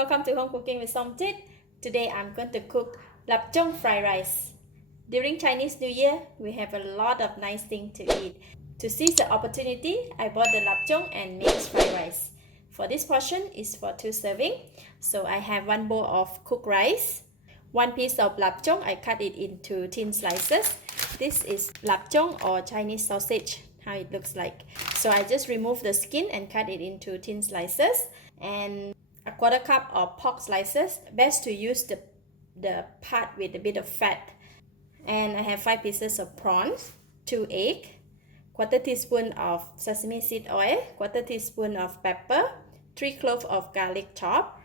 Welcome to Home Cooking with Somjit. Today I'm going to cook Lap Cheong fried rice. During Chinese New Year, we have a lot of nice things to eat. To seize the opportunity, I bought the Lap Cheong and mixed fried rice. For this portion is for 2 serving. So I have 1 bowl of cooked rice. 1 piece of Lap Cheong, I cut it into thin slices. This is Lap Cheong or Chinese sausage, how it looks like. So I just remove the skin and cut it into thin slices. And a 1/4 cup of pork slices. Best to use the part with a bit of fat. And I have 5 pieces of prawns, 2 eggs, 1/4 teaspoon of sesame seed oil, 1/4 teaspoon of pepper, 3 cloves of garlic chopped,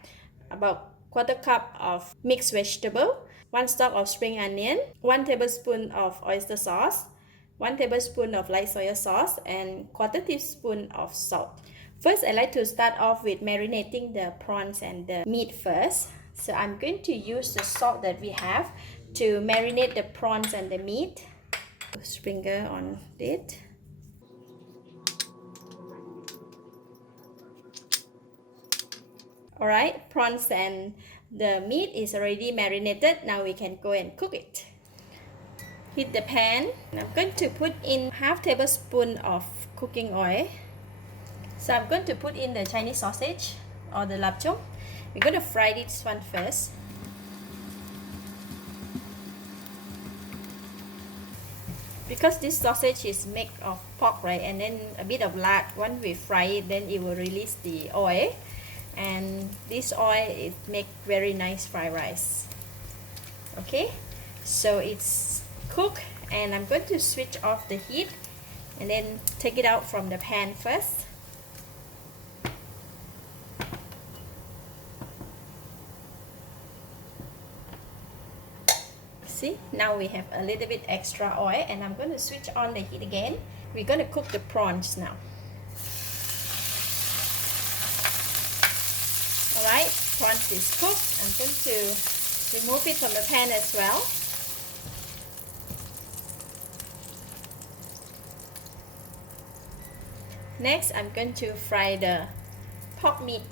about 1/4 cup of mixed vegetable, 1 stalk of spring onion, 1 tablespoon of oyster sauce, 1 tablespoon of light soy sauce, and 1/4 teaspoon of salt. First, I like to start off with marinating the prawns and the meat first. So I'm going to use the salt that we have to marinate the prawns and the meat. Sprinkle on it. Alright, prawns and the meat is already marinated. Now we can go and cook it. Heat the pan. I'm going to put in half tablespoon of cooking oil. So I'm going to put in the Chinese sausage or the Lap Cheong. We're going to fry this one first. Because this sausage is made of pork, right, and then a bit of lard. Once we fry it, then it will release the oil, and this oil it make very nice fried rice. Okay, so it's cooked, and I'm going to switch off the heat and then take it out from the pan first. See, now we have a little bit extra oil, and I'm going to switch on the heat again. We're going to cook the prawns now. Alright, prawns is cooked. I'm going to remove it from the pan as well. Next, I'm going to fry the pork meat.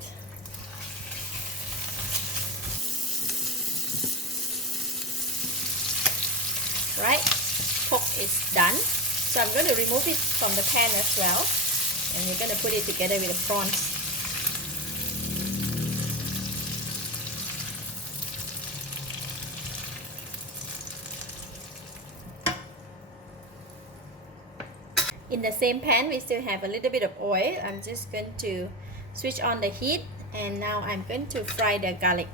Right, pork is done. So I'm going to remove it from the pan as well, and we're going to put it together with the prawns. In the same pan, we still have a little bit of oil. I'm just going to switch on the heat, and now I'm going to fry the garlic.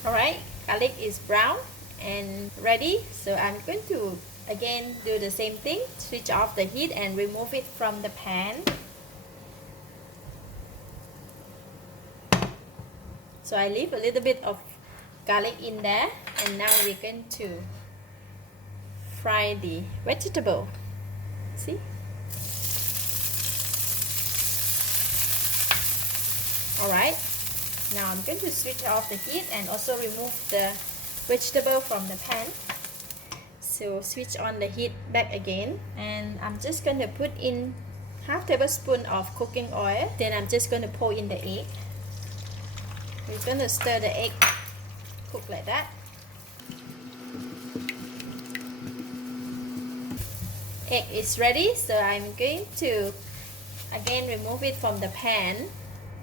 Alright, garlic is brown and ready. So I'm going to again do the same thing. Switch off the heat and remove it from the pan. So I leave a little bit of garlic in there, and now we're going to fry the vegetable. See? Alright. Now I'm going to switch off the heat and also remove the vegetable from the pan. So switch on the heat back again, and I'm just going to put in half tablespoon of cooking oil. Then I'm just going to pour in the egg. We're going to stir the egg, cook like that. Egg is ready, so I'm going to again remove it from the pan.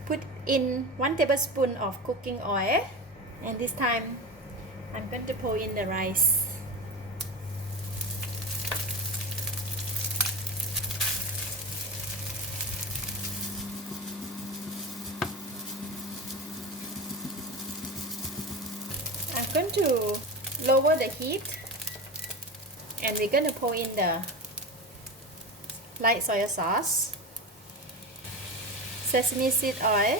Put in 1 tablespoon of cooking oil, and this time I'm going to pour in the rice. I'm going to lower the heat, and we're going to pour in the light soy sauce, sesame seed oil,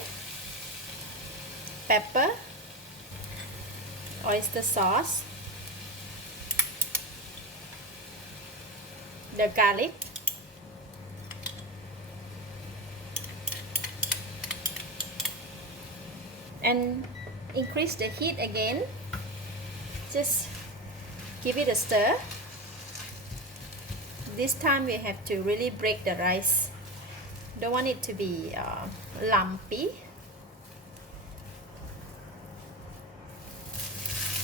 pepper, oyster sauce, the garlic, and increase the heat again. Just give it a stir. This time we have to really break the rice. Don't want it to be lumpy.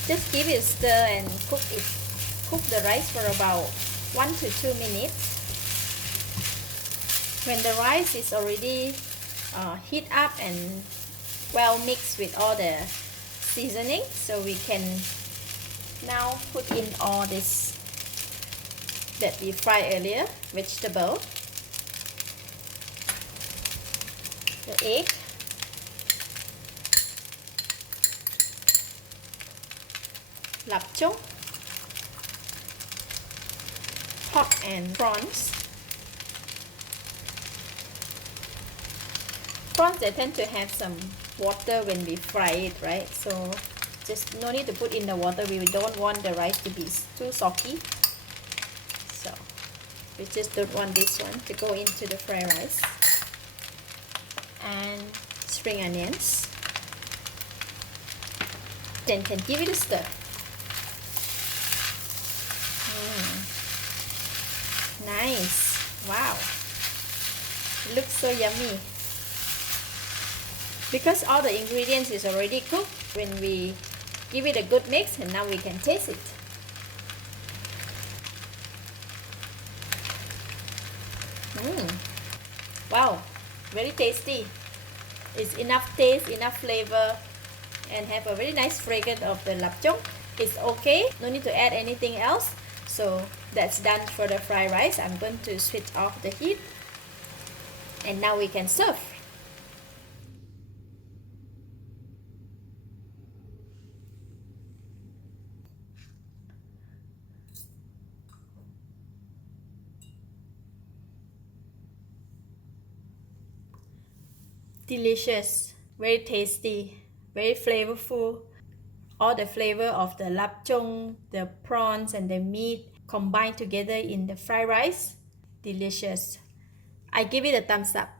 Just give it a stir and cook the rice for about 1 to 2 minutes. When the rice is already heat up and well mixed with all the seasoning, so we can now put in all this that we fried earlier, vegetable, the egg, lap cheong, pork and prawns. Prawns, they tend to have some water when we fry it, right? So just no need to put in the water. We don't want the rice to be too soggy. So we just don't want this one to go into the fried rice. And spring onions. Then can give it a stir. Nice. Wow. It looks so yummy. Because all the ingredients is already cooked, when we give it a good mix, and now we can taste it. Wow, very tasty. It's enough taste, enough flavor, and have a very nice fragrance of the lap cheong. It's okay, no need to add anything else. So that's done for the fried rice. I'm going to switch off the heat, and now we can serve. Delicious, very tasty, very flavorful. All the flavor of the lap cheong, the prawns and the meat combined together in the fried rice. Delicious. I give it a thumbs up.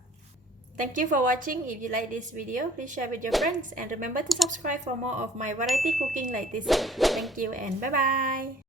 Thank you for watching. If you like this video, please share with your friends and remember to subscribe for more of my variety cooking like this. Thank you and bye bye.